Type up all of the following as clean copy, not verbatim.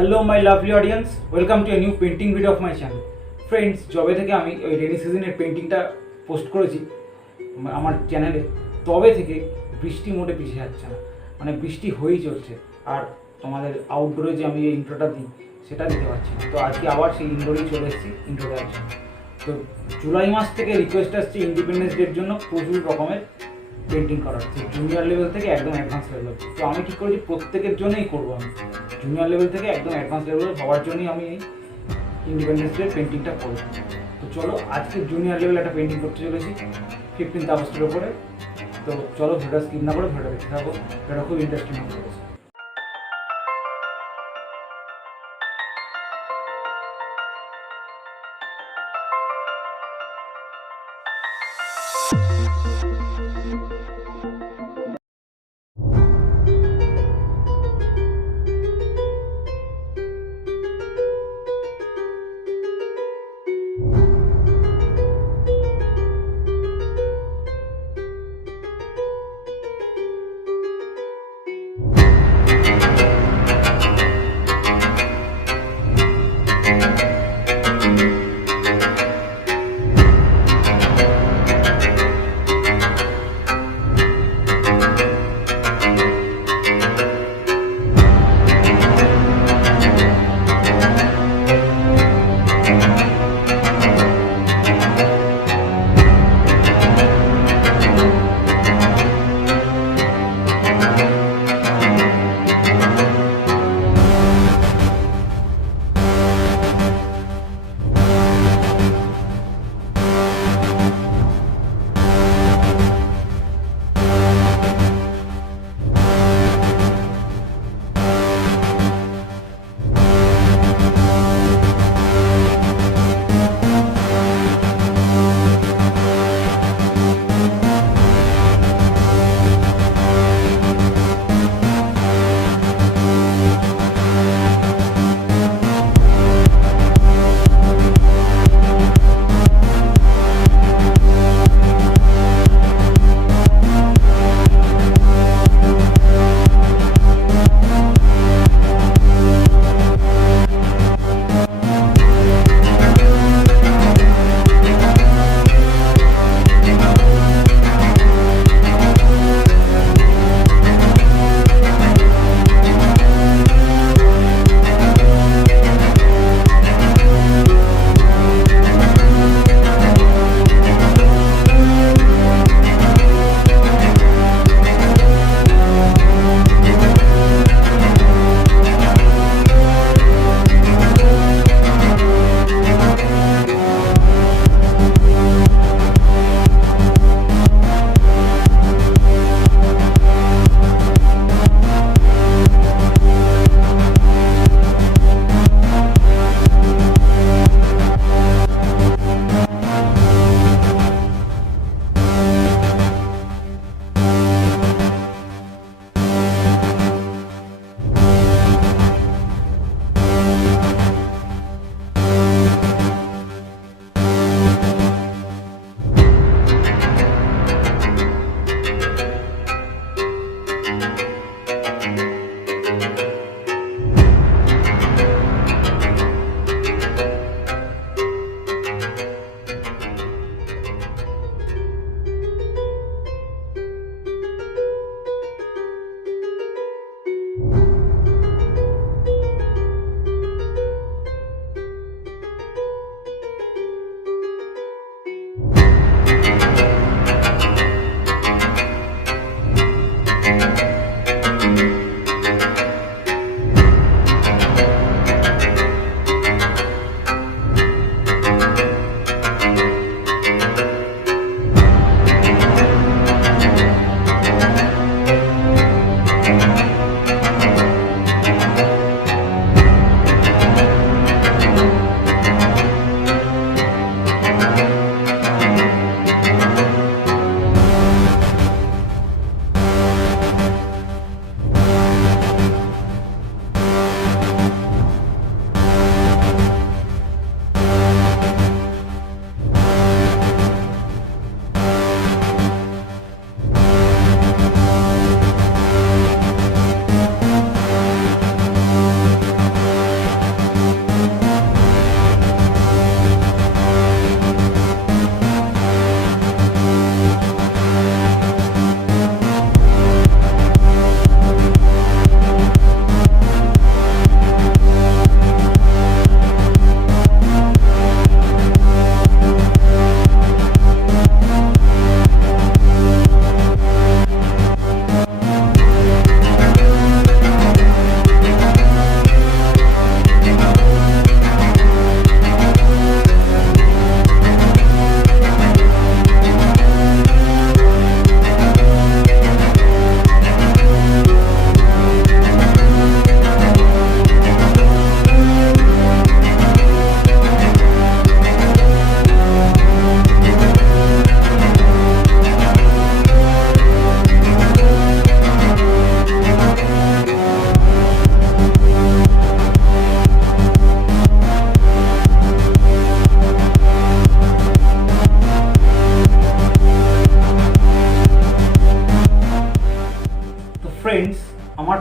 Hello my lovely audience, welcome to a new painting video of my channel. Friends, যবে থেকে আমি ওই rainy সিজনের পেন্টিংটা পোস্ট করেছি আমার চ্যানেলে, তবে থেকে বৃষ্টি মোটে পিছিয়ে যাচ্ছে না, মানে বৃষ্টি হয়েই চলছে। আর তোমাদের আউটডোরে যে আমি এই ইন্ট্রোটা দিই সেটা দিতে পারছি না। তো আজকে আবার সেই ইনডোরেই চলে এসেছি ইন্ট্রো দেওয়ার জন্য। তো জুলাই মাস থেকে রিকোয়েস্ট আসছে ইন্ডিপেন্ডেন্স ডের জন্য প্রচুর রকমের পেন্টিং করা হচ্ছে, জুনিয়র লেভেল থেকে একদম অ্যাডভান্স লেভেল। তো আমি ঠিক করেছি প্রত্যেকের জন্যই করবো, আমি জুনিয়র লেভেল থেকে একদম অ্যাডভান্স লেভেল সবার জন্যই আমি এই ইন্ডিপেন্ডেন্স ডের পেন্টিংটা করবো। তো চলো আজকে জুনিয়র লেভেল একটা পেন্টিং করতে চলেছি 15th আগস্টের ওপরে। তো চলো ভিডিওটা স্কিপ না করে ভিডিওটা দেখতে থাকো, ভিডিওটা খুব ইন্টারেস্টিং হতে চলেছে।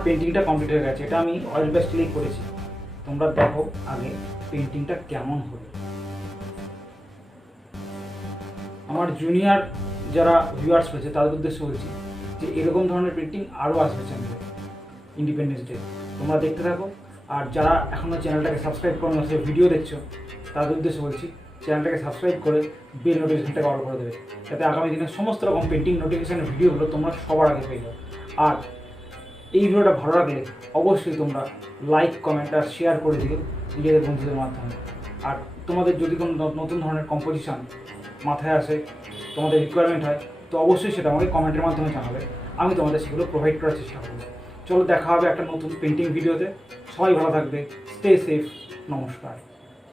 পেন্টিংটা কমপ্লিট হয়ে গেছে। এটা আমি অয়েল প্যাস্টেলেই করেছি। তোমরা দেখো আগে পেন্টিংটা কেমন হলো। আমার জুনিয়র যারা ভিউয়ার্স রয়েছে তাদের উদ্দেশ্যে বলছি যে এরকম ধরনের পেন্টিং আরও আসবে চ্যানেলে ইন্ডিপেন্ডেন্স ডে। তোমরা দেখতে থাকো। আর যারা এখনও চ্যানেলটাকে সাবস্ক্রাইব করো না, সে ভিডিও দেখছো, তাদের উদ্দেশ্যে বলছি চ্যানেলটাকে সাবস্ক্রাইব করে বেল নোটিফিকেশনটাকে অল করে দেবে, যাতে আগামী দিনে সমস্ত রকম পেন্টিং নোটিফিকেশনের ভিডিওগুলো তোমরা সবার আগে পেয়ে যাও। আর এই ভিডিওটা ভালো লাগলে অবশ্যই তোমরা লাইক, কমেন্ট আর শেয়ার করে দিও নিজেদের বন্ধুদের মাধ্যমে। আর তোমাদের যদি কোনো নতুন ধরনের কম্পোজিশন মাথায় আসে, তোমাদের রিকোয়ারমেন্ট হয়, তো অবশ্যই সেটা আমাকে কমেন্টের মাধ্যমে জানাবে। আমি তোমাদের সেগুলো প্রোভাইড করার চেষ্টা করব। চলো দেখা হবে একটা নতুন পেন্টিং ভিডিওতে। সবাই ভালো থাকবে, স্টে সেফ, নমস্কার।